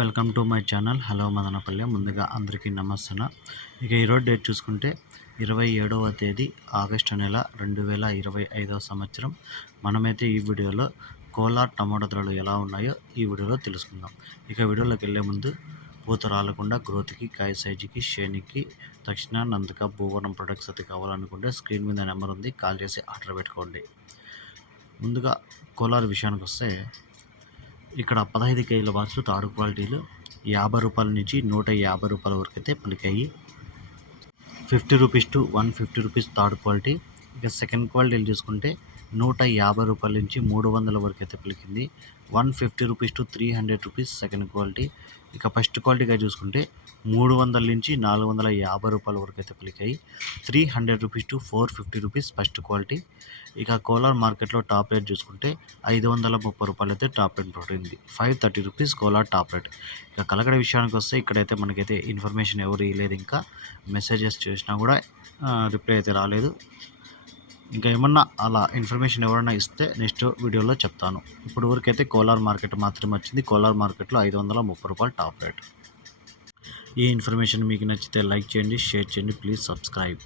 Welcome to my channel. Hello Madanapalle. ముందుగా అందరికీ నమస్తున ఇక ఈరోజు డేట్ చూసుకుంటే ఇరవై ఏడవ తేదీ ఆగస్టు నెల రెండు వేల ఇరవై ఐదవ సంవత్సరం. మనమైతే ఈ వీడియోలో కోలార్ టమాటో ధరలు ఎలా ఉన్నాయో ఈ వీడియోలో తెలుసుకుందాం. ఇక వీడియోలోకి వెళ్ళే ముందు పూత రాలకుండా గ్రోత్కి కాయ సైజుకి షేనికి తక్షణ నందక భూవరం ప్రొడక్ట్స్ అయితే కావాలనుకుంటే స్క్రీన్ మీద నెంబర్ ఉంది. కాల్ చేసి ఆర్డర్ పెట్టుకోండి. ముందుగా కోలార్ విషయానికి వస్తే ఇక్కడ పదహైదు కేజీల బాక్సులు తాడు క్వాలిటీలు. యాభై రూపాయల నుంచి నూట యాభై రూపాయల వరకు అయితే పలికాయి. Fifty rupees to one fifty rupees third quality. ఇక సెకండ్ క్వాలిటీలు చూసుకుంటే నూట యాభై రూపాయల నుంచి మూడు వందల వరకు అయితే పలికింది. One fifty rupees to three hundred rupees second quality. ఇక ఫస్ట్ క్వాలిటీగా చూసుకుంటే మూడు వందల నుంచి నాలుగు వందల యాభై రూపాయల వరకు అయితే పలికాయి. Three hundred rupees to four fifty rupees first quality. ఇక కోలార్ మార్కెట్లో టాప్ రేట్ చూసుకుంటే ఐదు వందల ముప్పై రూపాయలు అయితే టాప్ రేట్ పడింది five thirty rupees Kolar top rate. ఇక కలకడ విషయానికి వస్తే ఇక్కడైతే మనకైతే ఇన్ఫర్మేషన్ ఎవరు ఇవ్వలేదు ఇంకా. మెసేజెస్ చేసినా కూడా రిప్లై అయితే రాలేదు. ఇంకా ఏమన్నా అలా ఇన్ఫర్మేషన్ ఎవరైనా ఇస్తే నెక్స్ట్ వీడియోలో చెప్తాను. ఇప్పుడు వరకైతే కోలార్ మార్కెట్ మాత్రమే వచ్చింది. కోలార్ మార్కెట్లో ఐదు వందల ముప్పై రూపాయలు టాప్ రేట్. ఈ ఇన్ఫర్మేషన్ మీకు నచ్చితే లైక్ చేయండి షేర్ చేయండి ప్లీజ్ సబ్స్క్రైబ్.